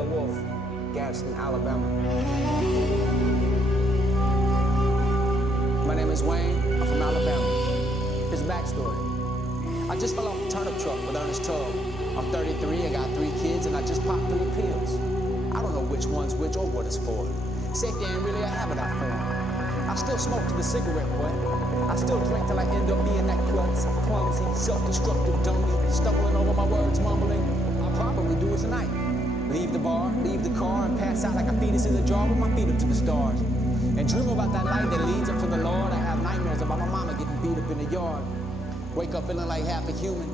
Yellow Wolf, Gadsden, Alabama. My name is Wayne, I'm from Alabama. Here's a backstory. I just fell off the turnip truck with Ernest Tubb. I'm 33, I got 3 kids, and I just popped 3 pills. I don't know which one's which or what it's for. Safety ain't really a habit I formed. I still smoke to the cigarette butt. I still drink till I end up being that clumsy, self-destructive dummy, stumbling over my words, mumbling. I'll probably do it tonight. Leave the bar, leave the car, and pass out like a fetus in a jar with my feet up to the stars. And dream about that light that leads up to the Lord. I have nightmares about my mama getting beat up in the yard. Wake up feeling like half a human.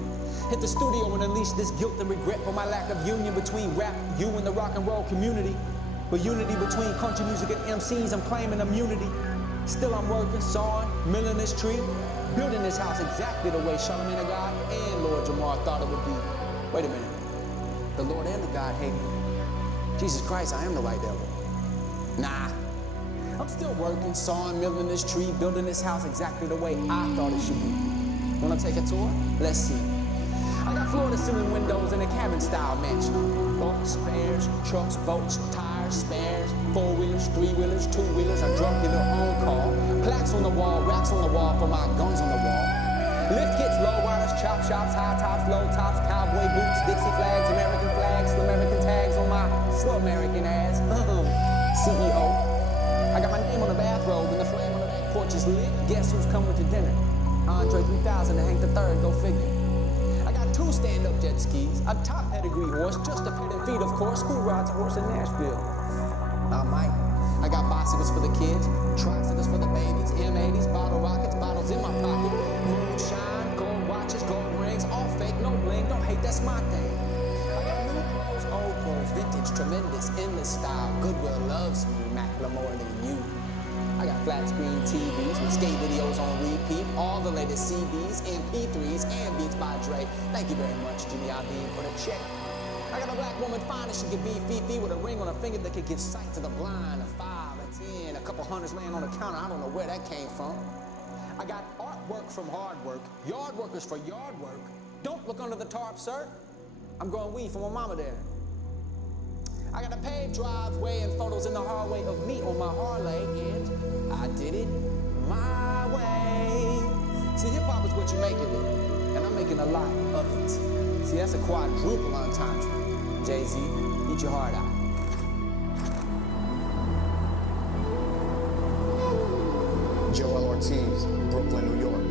Hit the studio and unleash this guilt and regret for my lack of union between rap, you and the rock and roll community. But unity between country music and MCs, I'm claiming immunity. Still I'm working, sawing, milling this tree, building this house exactly the way Charlemagne the God and Lord Jamar thought it would be. Wait a minute. The Lord and the God hate me. Jesus Christ, I am the white devil. Nah. I'm still working, sawing, milling this tree, building this house exactly the way I thought it should be. Wanna take a tour? Let's see. I got floor-to-ceiling windows in a cabin-style mansion. Boats, spares, trucks, boats, tires, spares, 4-wheelers, 3-wheelers, 2-wheelers, a drug dealer on call. Plaques on the wall, racks on the wall for my guns on the wall. Lift kits, low riders, chop shops, high tops, low tops, cowboy boots, Dixie flags, American tags on my slow American ass. CEO. I got my name on the bathrobe and the flame on the back porch is lit. Guess who's coming to dinner? Andre 3000 and Hank III, go figure. I got 2 stand-up jet skis, a top pedigree horse, just a pet and feed, of course. Who rides a horse in Nashville? I might. I got bicycles for the kids, tricycles for the babies, M80s, bottle rockets, bottles in my pocket, moonshine, gold watches, gold rings, all fake, no bling, don't hate, that's my thing. I got new clothes, old clothes, vintage, tremendous, endless style, Goodwill loves me, Macklemore than you. I got flat screen TVs with skate videos on repeat, all the latest CDs, MP3s, and beats by Dre. Thank you very much, Jimmy Iovine, for the check. I got a black woman fine as she could be, Fifi, with a ring on her finger that could give sight to the blind. A 5, a 10, a couple hundreds laying on the counter. I don't know where that came from. I got artwork from hard work, yard workers for yard work. Don't look under the tarp, sir. I'm growing weed for my mama there. I got a paved driveway and photos in the hallway of me on my Harley, and I did it my way. See, hip-hop is what you make of it, and I'm making a lot of it. See, that's a quadruple entendre. Jay-Z, eat your heart out. Joel Ortiz, Brooklyn, New York.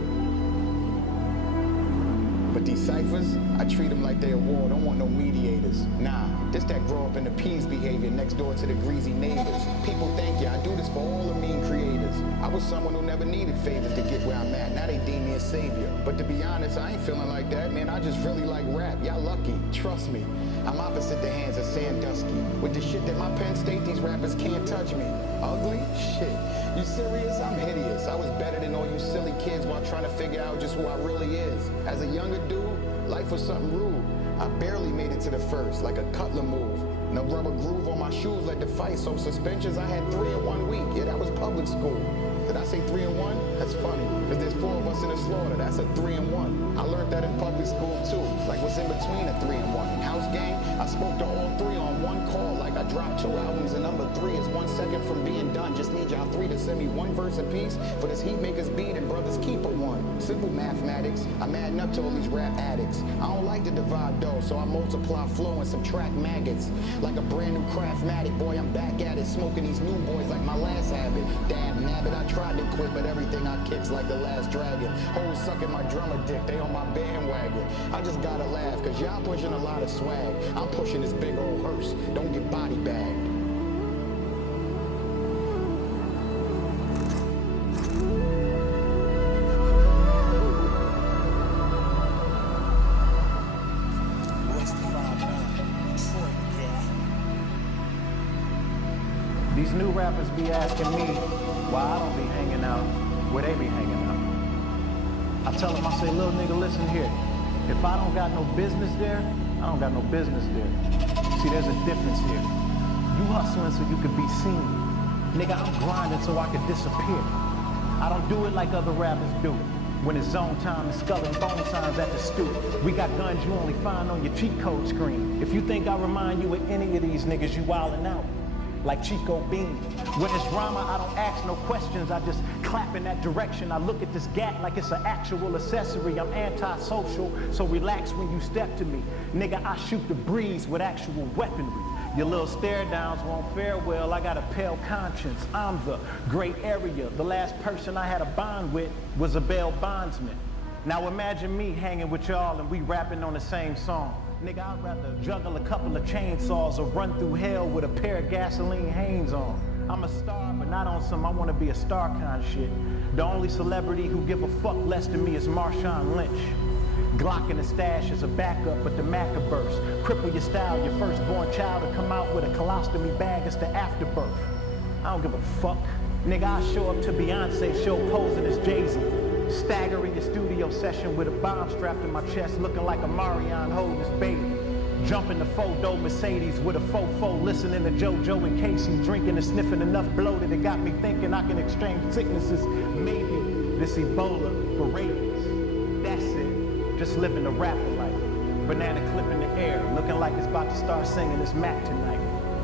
But these ciphers, I treat them like they a war, don't want no mediators. Nah, this that grow up in the peas behavior next door to the greasy neighbors. People thank you, I do this for all the mean creators. I was someone who never needed favors to get where I'm at, now they deem me a savior. But to be honest, I ain't feeling like that, man, I just really like rap. Y'all lucky, trust me. I'm opposite the hands of Sandusky. With the shit that my pen state, these rappers can't touch me. Ugly? Shit. You serious? I'm hideous. I was better than all you silly kids while trying to figure out just who I really is. As a younger dude, life was something rude. I barely made it to the first, like a Cutler move. No rubber groove on my shoes led to fight, so suspensions, I had 3 in 1 week. Yeah, that was public school. Did I say 3 in 1? That's funny, because there's 4 of us in the slaughter. That's a 3 in 1. I learned that in public school too, like what's in between a 3 in 1. House gang, I spoke to all 3 on 1 call, like I dropped 2 albums and number 3 is 1 second from being done. Just need y'all 3 to send me 1 verse apiece for this heat makers beat and brothers keeper 1. Simple mathematics, I'm adding up to all these rap addicts. I don't like to divide though, so I multiply flow and subtract maggots. Like a brand new Craftmatic, boy, I'm back at it, smoking these new boys like my last habit. Dab nabbit, I tried to quit, but everything I kick's like the last dragon. Hoes sucking my drummer dick, they on my bandwagon. I just gotta laugh, cause y'all pushing a lot of swag. I'm pushing this big old hearse, don't get body bagged. These new rappers be asking me why I don't be hanging out where they be hanging out. I tell them, I say, little nigga, listen here. If I don't got no business there, I don't got no business there. See, there's a difference here. You hustling so you can be seen. Nigga, I'm grinding so I can disappear. I don't do it like other rappers do. When it's zone time, the skull and bone signs at the stoop. We got guns you only find on your cheat code screen. If you think I remind you of any of these niggas, you wildin' out. Like Chico Bean. When it's drama, I don't ask no questions. I just clap in that direction. I look at this gat like it's an actual accessory. I'm antisocial, so relax when you step to me. Nigga, I shoot the breeze with actual weaponry. Your little stare downs won't fare well. I got a pale conscience. I'm the great area. The last person I had a bond with was a bail bondsman. Now imagine me hanging with y'all and we rapping on the same song. Nigga, I'd rather juggle a couple of chainsaws or run through hell with a pair of gasoline Hanes on. I'm a star, but not on some I wanna be a star kind of shit. The only celebrity who give a fuck less than me is Marshawn Lynch. Glock in the stash is a backup, but the Mac a burst. Cripple your style, your firstborn child to come out with a colostomy bag, it's the afterbirth. I don't give a fuck. Nigga, I show up to Beyonce show posing as Jay-Z. Staggering the studio session with a bomb strapped to my chest, looking like a Marion holding his baby. Jumping the four-door Mercedes with a fofo, listening to JoJo and Casey, drinking and sniffing enough blow that it got me thinking I can exchange sicknesses. Maybe this Ebola for rabies. That's it, just living the rapper life. Banana clip in the air, looking like it's about to start singing this Mac tonight.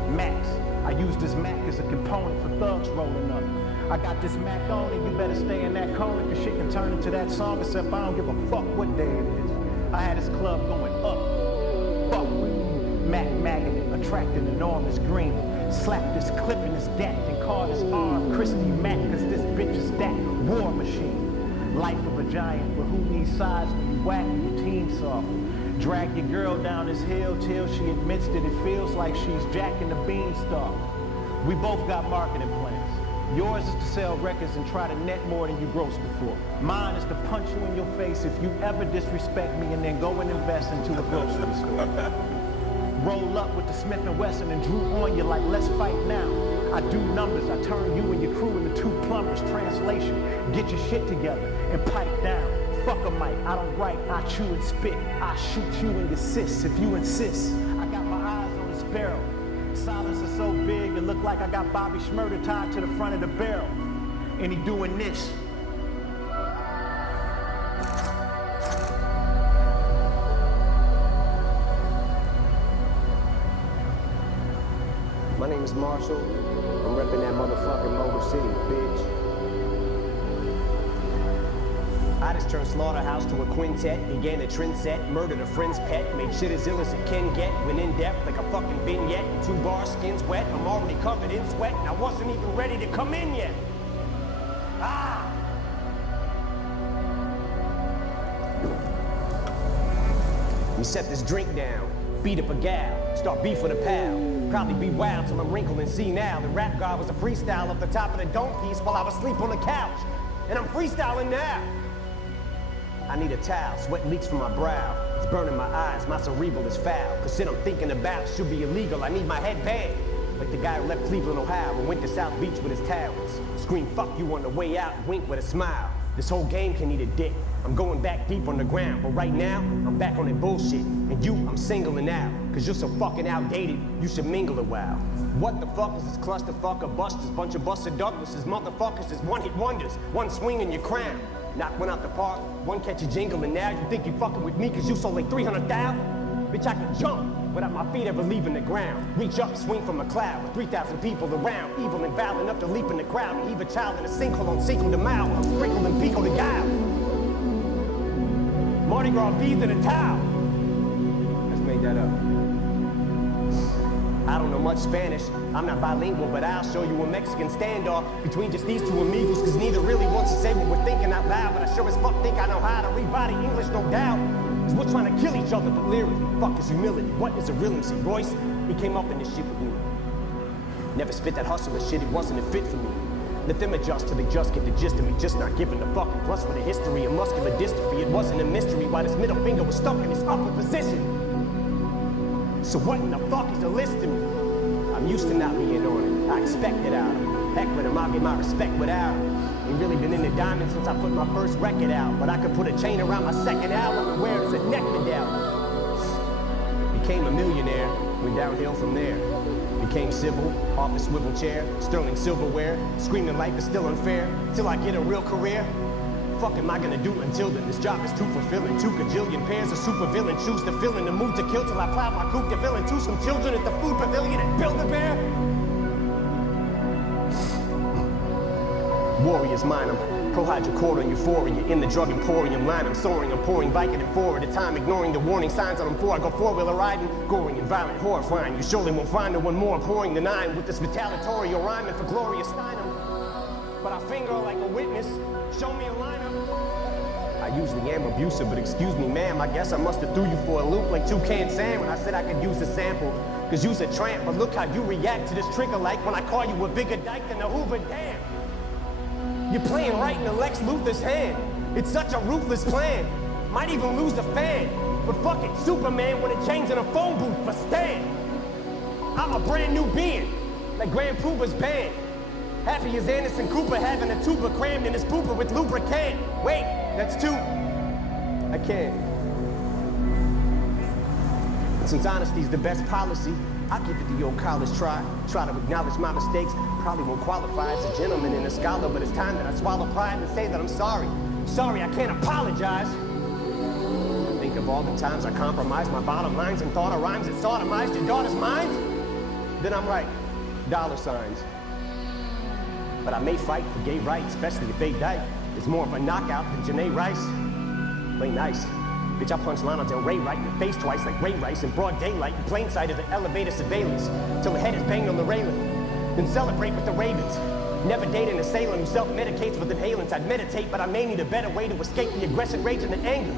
Max, I use this Mac as a component for thugs rolling up. I got this Mac on and you better stay in that corner cause shit can turn into that song except I don't give a fuck what day it is. I had this club going up, fuck with it. Mac magnet, attracting enormous green. Slap this clip in his gat and call his arm Christy Mac cause this bitch is that war machine. Life of a giant, but who needs size when you whack and your team soft? Drag your girl down this hill till she admits that it feels like she's jacking the beanstalk. We both got marketing plans. Yours is to sell records and try to net more than you grossed before. Mine is to punch you in your face if you ever disrespect me and then go and invest into a grocery store. Roll up with the Smith & Wesson and drew on you like, let's fight now. I do numbers, I turn you and your crew into two plumbers. Translation, get your shit together and pipe down. Fuck a mic, I don't write, I chew and spit. I shoot you in your sis if you insist. I got my eyes on the sparrow. Silence is so big, it look like I got Bobby Shmurda tied to the front of the barrel. And he doing this. My name is Marshall. I'm repping that motherfucking Motor City, bitch. I just turned Slaughterhouse to a quintet, began a trend set, murdered a friend's pet, made shit as ill as it can get, went in depth like a fucking vignette, 2 bars, skin's wet, I'm already covered in sweat, and I wasn't even ready to come in yet. Ah! We set this drink down, beat up a gal, start beef with a pal. Probably be wild till I'm wrinkled and senile. The rap god was a freestyle off the top of the dome piece while I was asleep on the couch. And I'm freestyling now. I need a towel, sweat leaks from my brow. It's burning my eyes, my cerebral is foul. Cause shit I'm thinking about should be illegal. I need my headband. Like the guy who left Cleveland, Ohio and went to South Beach with his talents. Scream fuck you on the way out and wink with a smile. This whole game can eat a dick. I'm going back deep on the ground, but right now, I'm back on that bullshit. And you, I'm singling out. Cause you're so fucking outdated, you should mingle a while. What the fuck is this clusterfuck of busters? Bunch of busted Douglases, motherfuckers is one-hit wonders. One swing in your crown. Knock one out the park, one catch a jingle, and now you think you fucking with me cause you sold like 300,000? Bitch, I can jump without my feet ever leaving the ground. Reach up, swing from a cloud with 3,000 people around. Evil and vile enough to leap in the crowd and leave a child in a sinkhole on Cinco de Mayo. I'm sprinkling Pico de Gallo. Mardi Gras beads in a towel. Let's make that up. I don't know much Spanish, I'm not bilingual, but I'll show you a Mexican standoff between just these two amigos, cause neither really wants to say what we're thinking out loud, but I sure as fuck think I know how to read body English, no doubt. Cause we're trying to kill each other, but lyrically, fuck is humility, what is a real MC? Royce, he came up in this shit with me. Never spit that hustler shit, it wasn't a fit for me. Let them adjust till they just get the gist of me, just not giving a fuck. Plus for the history of muscular dystrophy, it wasn't a mystery why this middle finger was stuck in this upper position. So what in the fuck is the list to me? I'm used to not being on it. I expect it out of him. Heck with him, I'll get my respect without him. Ain't really been in the diamond since I put my first record out. But I could put a chain around my second album and wear it as a neck medallion. Became a millionaire, went downhill from there. Became civil, office swivel chair, sterling silverware, screaming life is still unfair, till I get a real career. fuck am I gonna do until then? This job is too fulfilling. 2 gajillion pairs of supervillain choose to fill in the mood to kill till I plow my coupe to villain to some children at the food pavilion at Build-A-Bear. Warriors mine them. Pro hydrocodone euphoria in the drug emporium line. I'm soaring, I'm pouring Vicodin and 4 at a time, ignoring the warning signs on them 4. I go 4-wheeler riding, goring and violent, horrifying. You surely won't find no one more pouring the 9 with this retaliatory rhyming for Gloria Steinem. But I finger like a witness. Show me a lineup. I usually am abusive, but excuse me, ma'am. I guess I must have threw you for a loop like Toucan Sam when I said I could use a sample. Cause you's a tramp, but look how you react to this trigger like when I call you a bigger dyke than a Hoover Dam. You're playing right into Lex Luthor's hand. It's such a ruthless plan. Might even lose a fan. But fuck it, Superman wanna change in a phone booth for Stan. I'm a brand new being, like Grand Pooba's band. Happy as Anderson Cooper having a tuba crammed in his pooper with lubricant. Wait, that's 2. I can't. And since honesty's the best policy, I'll give it the old college try. Try to acknowledge my mistakes. Probably won't qualify as a gentleman and a scholar, but it's time that I swallow pride and say that I'm sorry. Sorry, I can't apologize. Think of all the times I compromised my bottom lines and thought of rhymes that sodomized your daughter's minds. Then I'm right. $signs. But I may fight for gay rights, especially if they die. It's more of a knockout than Janae Rice. Play nice. Bitch, I punched Lana Del Rey right in the face twice like Ray Rice in broad daylight in plain sight of the elevator surveillance till the head is banged on the railing. Then celebrate with the Ravens. Never date an assailant who self-medicates with inhalants. I'd meditate, but I may need a better way to escape the aggression, rage, and the anger.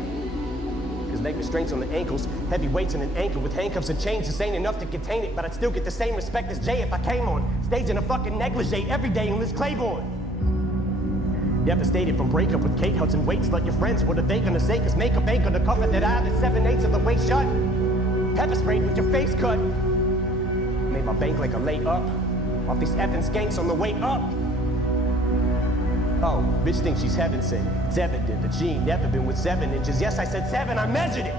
Cause leg restraints on the ankles, heavy weights and an anchor with handcuffs and chains just ain't enough to contain it, but I'd still get the same respect as Jay if I came on stage in a fucking negligee every day in Liz Claiborne. Devastated from breakup with Kate Hudson. Wait, slut, your friends, what are they gonna say? Cause makeup ain't gonna cover that eye that's 7/8 of the way shut. Pepper sprayed with your face cut. Made my bank like a layup. Off these effing skanks on the way up. Oh, bitch thinks she's heaven sent. It's evident that she ain't never been with 7 inches. Yes, I said 7, I measured it.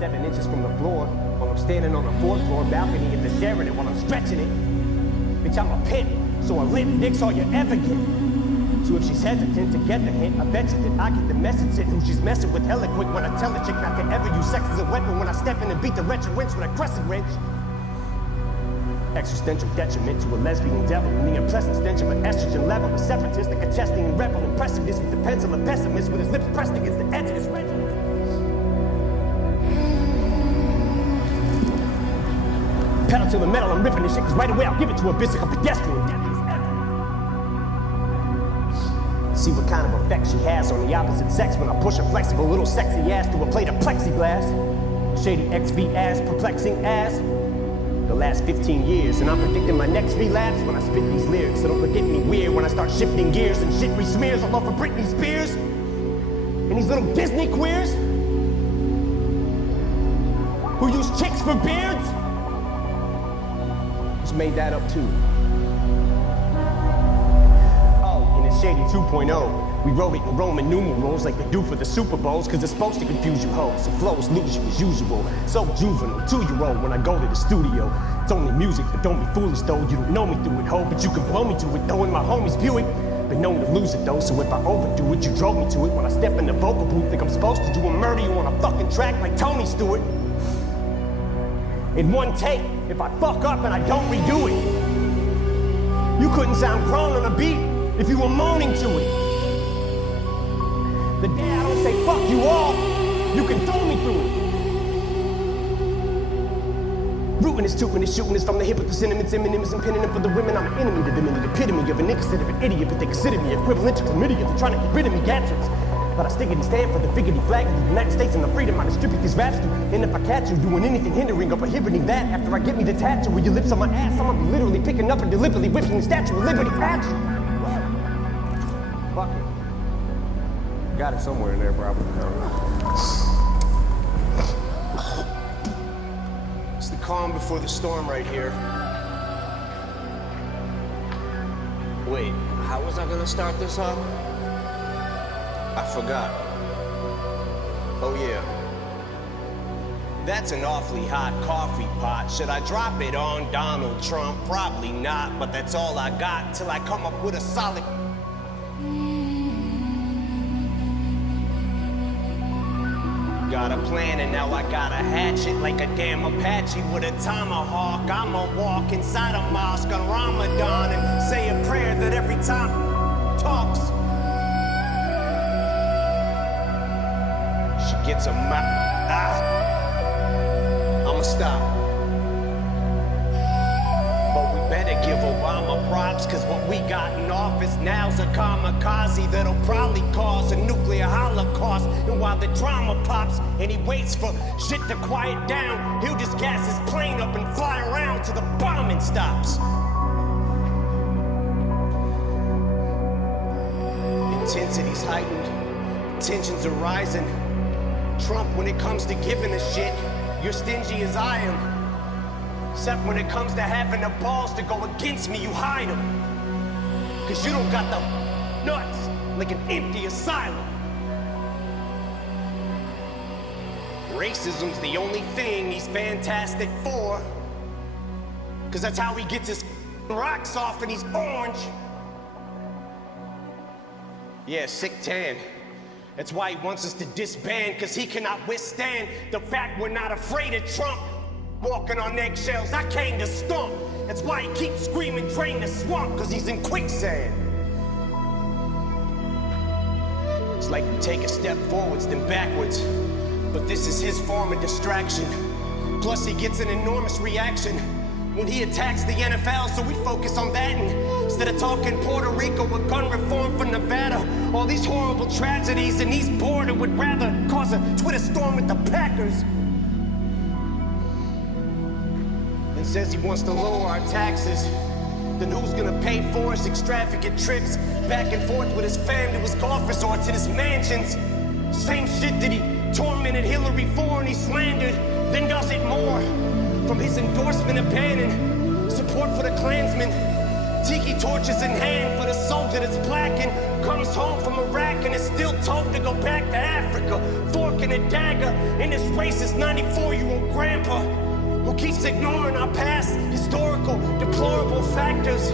7 inches from the floor, while I'm standing on the 4th floor balcony at the Sheraton while I'm stretching it. Bitch, I'm a pimp, so a lit dick's all you ever get. So if she's hesitant to get the hint, I bet you that I get the message sent who she's messing with hella quick when I tell a chick not to ever use sex as a weapon when I step in and beat the retro wrench with a crescent wrench. Existential detriment to a lesbian devil and the unpleasant stench of an estrogen level. A separatist, like a Chestian rebel, impressiveness with the pencil, a pessimist with his lips pressed against the edge of his regiment. Pedal to the metal, I'm ripping this shit, cause right away I'll give it to a basic pedestrian. Deadly as ever. See what kind of effect she has on the opposite sex when I push a flexible little sexy ass through a plate of plexiglass. Shady XV ass, perplexing ass. The last 15 years, and I'm predicting my next relapse when I spit these lyrics. So don't look at me weird when I start shifting gears and shit re-smears all over Britney Spears and these little Disney queers who use chicks for beards. Just made that up too. Oh, and it's Shady 2.0. We wrote it in Roman numerals like they do for the Super Bowls, cause it's supposed to confuse you hoes, so flows lose you as usual. So juvenile, 2-year-old when I go to the studio. It's only music, but don't be foolish though. You don't know me through it, ho, but you can blow me to it though, and my homies view it. Been known to lose it though, so if I overdo it, you drove me to it. When I step in the vocal booth, think I'm supposed to do a murder you on a fucking track like Tony Stewart. In one take, if I fuck up and I don't redo it. You couldn't sound grown on a beat if you were moaning to it. The day I don't say fuck you all, you can throw me through it. Rootin' is tootin' is shootin' is from the hip with the sentiments, M&M's and pinning them for the women. I'm an enemy to them and the epitome of an instead of an idiot, but they consider me equivalent to chlamydia. They're trying to get rid of me, gansers. But I stickity stand for the biggity flag of the United States and the freedom I distribute these raps to. And if I catch you doing anything hindering or prohibiting that, after I get me the tattoo with your lips on my ass, I'm gonna be literally picking up and deliberately whipping the Statue of Liberty at you. Fuck it. Got it somewhere in there, probably. It's the calm before the storm right here. Wait, how was I gonna start this off? I forgot. Oh yeah. That's an awfully hot coffee pot. Should I drop it on Donald Trump? Probably not, but that's all I got till I come up with a solid... Got a plan and now I got a hatchet like a damn Apache with a tomahawk. I'ma walk inside a mosque on Ramadan and say a prayer that every time talks, she gets a mouth. I'ma stop. But we better give Obama props, cause what we got in office now's a kamikaze that'll probably cause a nuclear holocaust. And while the drama pops and he waits for shit to quiet down, he'll just gas his plane up and fly around till the bombing stops. Intensity's heightened, tensions are rising. Trump, when it comes to giving a shit, you're stingy as I am. Except when it comes to having the balls to go against me, you hide them. Cause you don't got the nuts like an empty asylum. Racism's the only thing he's fantastic for. Cause that's how he gets his rocks off and he's orange. Yeah, sick tan. That's why he wants us to disband, cause he cannot withstand the fact we're not afraid of Trump. Walking on eggshells, I came to stomp. That's why he keeps screaming, drain the swamp, cause he's in quicksand. It's like we take a step forwards, then backwards. But this is his form of distraction. Plus he gets an enormous reaction when he attacks the NFL, so we focus on that. And instead of talking Puerto Rico with gun reform for Nevada, all these horrible tragedies, and he's bored and would rather cause a Twitter storm with the Packers. And says he wants to lower our taxes. Then who's gonna pay for his extravagant trips back and forth with his fam to his golf resorts and his mansions? Same shit that he tormented Hillary for and he slandered, then does it more. From his endorsement of banning support for the Klansmen, tiki torches in hand for the soldier that's black and comes home from Iraq and is still told to go back to Africa. Fork and a dagger in his racist 94-year-old grandpa who keeps ignoring our past historical, deplorable factors.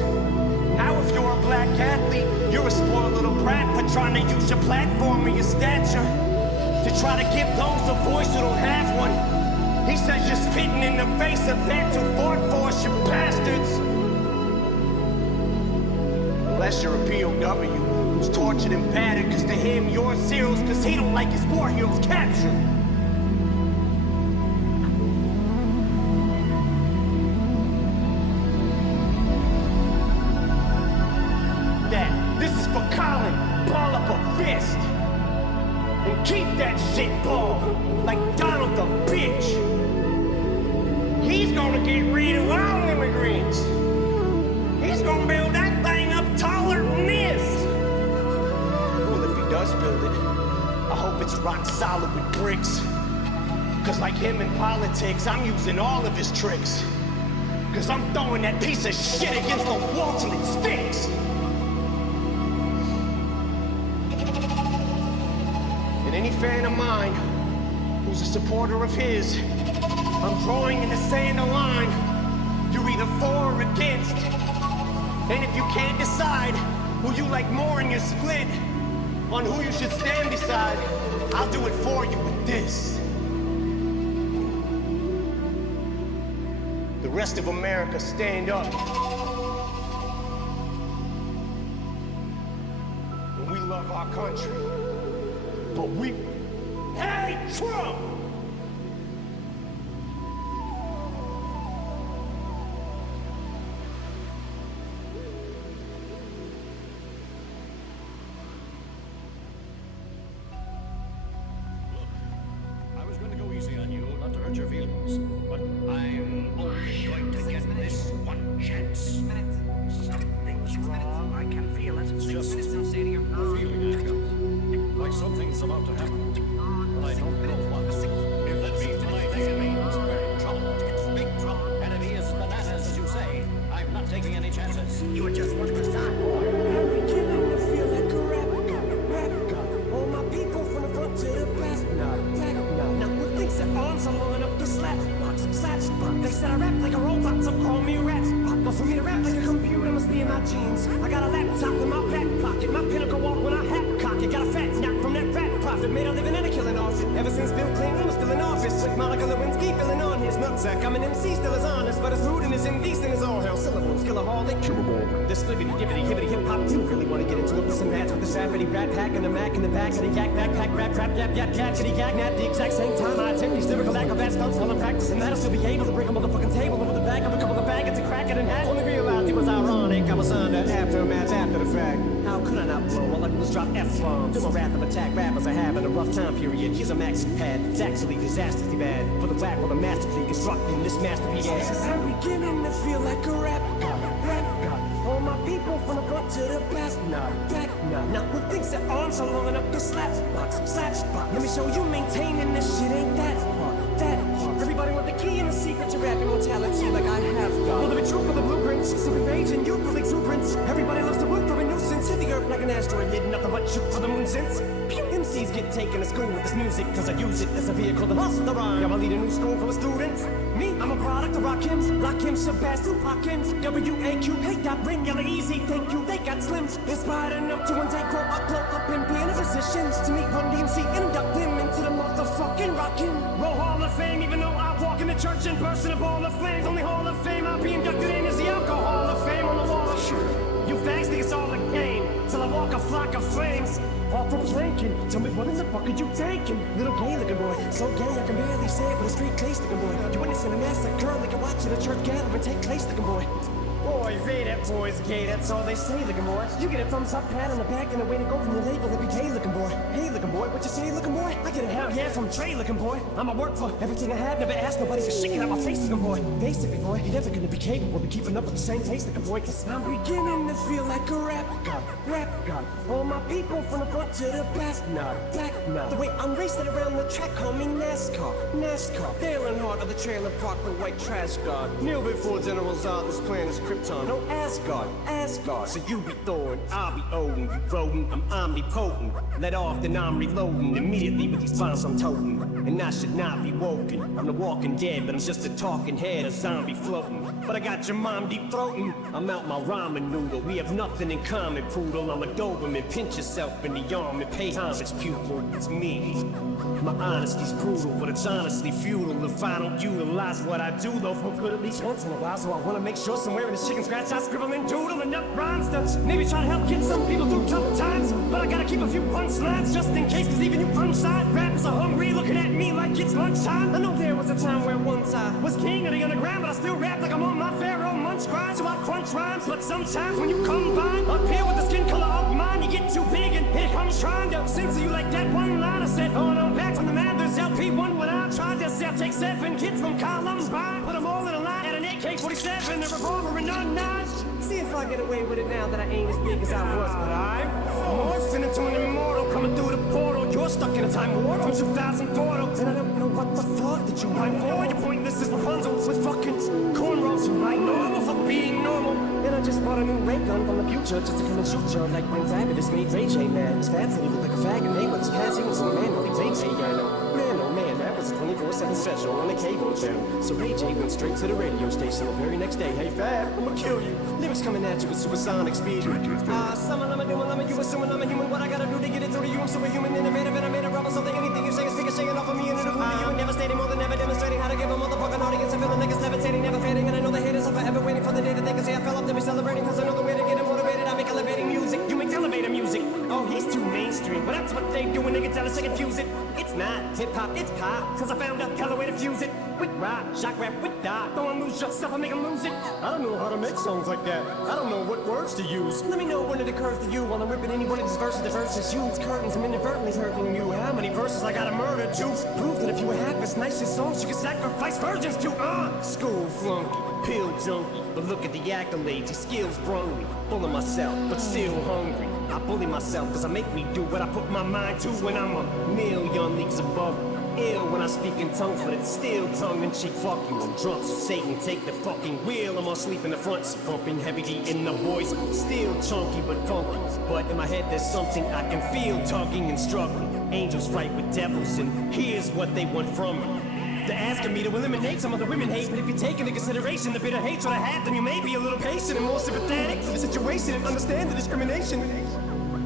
Now if you're a black athlete, you're a spoiled little brat for trying to use your platform and your stature to try to give those a voice who don't have one. He says you're spitting in the face of vets who fought for us, you bastards. Unless you're a POW who's tortured and battered, cause to him you're zeros, cause he don't like his war heroes captured. This is for Colin, ball up a fist. And keep that shit ball, like Donald the bitch. He's gonna get rid of all immigrants. He's gonna build that thing up taller than this. Well, if he does build it, I hope it's rock solid with bricks. Cause like him in politics, I'm using all of his tricks. Cause I'm throwing that piece of shit against the wall till it sticks. And any fan of mine who's a supporter of his, I'm drawing in the sand a line. You're either for or against. And if you can't decide who you like more and you're split on who you should stand beside, I'll do it for you with this. The rest of America, stand up. And we love our country. But we hate Trump! I was going to go easy on you, not to hurt your feelings, but I'm only going to get this one chance. Something's wrong, I can feel it. It's just a feeling I got. Like something's about to happen, but I don't know what. If that means anything, it means we're in trouble. Big trouble. And if he is bananas, as you say, I'm not taking any chances. You were just one person. I'm beginning to feel like a rap god. All my people from the front to the back. Now who thinks their arms are long enough to slap? They said I rap like a robot. pop, so call me rap pop. But for me to rap like a computer must be in my genes. I got a laptop in my back pocket, my pinnacle walk when I hat cock it. Got a fat knock from that rat profit, made a living and a killing off it. Ever since Bill Clinton was still in office, like Monica Lewinsky filling on his nutsack. I'm an MC, still as honest, but as rude and as indecent as all hell. Syllables, killaholic, this libbity, gibbity, hibbity, hip hop. Do really want to get into it with some mats with the sappity rat pack and the Mac in the back of the yak backpack, rap, yap, kitty, yak, nat. The exact same time I attempt these lyrical acrobats stunts while I'm practicing that, I'll still be able to break a motherfucking table over the back of a couple of baggage to crack it in half. Only realized it was ironic. I was under aftermath after the fact. How could I not blow? All I do is drop F-bombs. Do my wrath of attack rappers I have in a rough time period. Here's a maxi pad. It's actually disastrously bad. For the whack with a masterfully constructing this masterpiece. I'm beginning to feel like a rap god. All my people from the front to the back, back. Now who thinks their arms are long enough to slap spot? Let me show you maintaining this shit ain't that hard. Everybody want the key and the secret to rap immortality like I have got. Will there be truth for the blueprints? Super rage and youthful exuberance. Everybody loves to work for a nuisance. Hit the earth like an asteroid, did nothing but shoot for the moon since. Pew! MCs get taken to school with this music, cause I use it as a vehicle to bust the rhyme. Yeah, I lead a new school full of students. Me, I'm a product of Rakim, Shabazz, Tupac, W.A.Q. Hate that ring, yellow easy, thank you, they got slim. Inspired enough to one day grow up and be in a position to meet Run DMC and induct him into the motherfucking Rockin' Roll Hall of Fame. Even though I walk in the church in person of all the flames, only Hall of Fame I'll be inducted in is the Alcohol of Fame on the wall of shame. You fags think it's all a game, till I walk a flock of flames. Off from planking, tell me what in the fuck are you thinking? Little gay looking boy, so gay I can barely say it, but a straight case looking boy. You witnessing a massacre like a watch at a church gathering take place looking boy. Boy, Ray, that boy's gay, that's all they say, looking boy. You get a thumbs up, pat on the back, and a way to go from your label every day, looking boy. Hey, looking boy, what you say, looking boy? I get a hell yeah from Trey, looking boy. I'ma work for everything I have, never ask nobody for shit out my face, looking boy. Basically, boy, you're never gonna be capable of keeping up with the same pace, looking boy, cause I'm beginning to feel like a rap god. All my people from the front to the back, The way I'm racing around the track, call me NASCAR. Dale and Hart of the trailer park, the white trash god. Kneel before General Zod, this plan is Krypton. No Asgard. So you be Thor, I'll be Odin. You rodent, I'm omnipotent. Let off, then I'm reloading. Immediately with these bombs I'm toting. And I should not be woken. I'm the walking dead, but I'm just a talking head, a zombie floating. But I got your mom deep throating. I'm out my ramen noodle. We have nothing in common, poodle. I'm a Doberman. Pinch yourself in the arm and pay homage, pupil. It's me. My honesty's brutal, but it's honestly futile if I don't utilize what I do, though, for good at least once in a while. So I wanna make sure somewhere in this chicken scratch I scribble and doodle enough rhymes to maybe try to help get some people through tough times. But I gotta keep a few punchlines just in case, cause even you unsigned rappers are hungry, looking at me like it's lunchtime. I know there was a time where once I was king of the underground, but I still rap like I'm on my Pharaoh munch grind. So I crunch rhymes, but sometimes when you combine up here with the skin color of mine, you get too big and here comes trying to censor you like that one line I said. Oh no, back from the Mathers LP1 when I tried to sell, take 7 kids from Columbine, put them all in a line at an AK-47, a revolver and a nine. See if I get away with it now that I ain't as big as I was, but I'm morphing into an immortal coming through the portal. You're stuck in a time warp from 2004, and I don't know what the fuck that you mind for. You're pointless as Rapunzel with fucking cornrows. You might normal for being normal. And I just bought a new ray gun from the future just to come and shoot you like when Rabbit made Ray J mad. His fat said he looked like a fag and they with his pants. He was a man, really Ray J, yeah, I know. Man, oh man, that was a 24/7 special on the cable channel. So Ray J went straight to the radio station the very next day. Hey Fab, I'ma kill you. Lyrics coming at you with supersonic speed. Summon, I'm a doing, I'm a you assuming I'm a human. What I gotta do to get it through to you? I'm superhuman, innovative, and I made a rubber. So think anything you say is shaking off of me and it'll move you. And devastating, more than ever demonstrating how to give a motherfucking audience a feeling niggas levitating, never fading. And I know the haters are forever waiting for the day that they can say I fell off to be celebrating. Cause I know the way to get it motivated. I make elevating music, you make elevator music. Oh, he's too mainstream. Well, that's what they do when they can tell us they confuse it. It's not hip hop, it's pop. Cause I found a color way to fuse it. With rock, shock rap, with dot. Don't lose yourself, I make them lose it. I don't know how to make songs like that. I don't know what words to use. Let me know when it occurs to you while I'm ripping any one of these verses. The verses use curtains, I'm inadvertently hurting you. How many verses I gotta murder to prove that if you were half as nice as songs you could sacrifice virgins to? School flunky, pill junkie. But look at the accolades, these skills brung me. Full of myself, but still hungry. I bully myself cause I make me do what I put my mind to when I'm a million leagues above. Ill when I speak in tongues, but it's still tongue-in-cheek. Fuck you, I'm drunk, so Satan take the fucking wheel. I'm asleep in the front, so pumping heavy D in the voice. Still chunky but funky, but in my head there's something I can feel tugging and struggling. Angels fight with devils, and here's what they want from me. They're asking me to eliminate some of the women hate, but if you take into consideration the bitter hatred I had, then you may be a little patient and more sympathetic to the situation and understand the discrimination.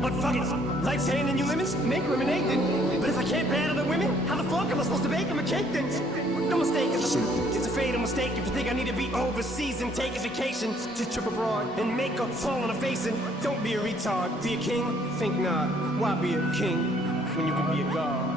But fuck it, life's handing you lemons, make lemonade then. But if I can't bear the women, how the fuck am I supposed to bake them a cake then? No mistake, it's a fatal mistake if you think I need to be overseas and take a vacation to trip abroad and make a fall on a face and don't be a retard, be a king, think not, why be a king when you can be a god?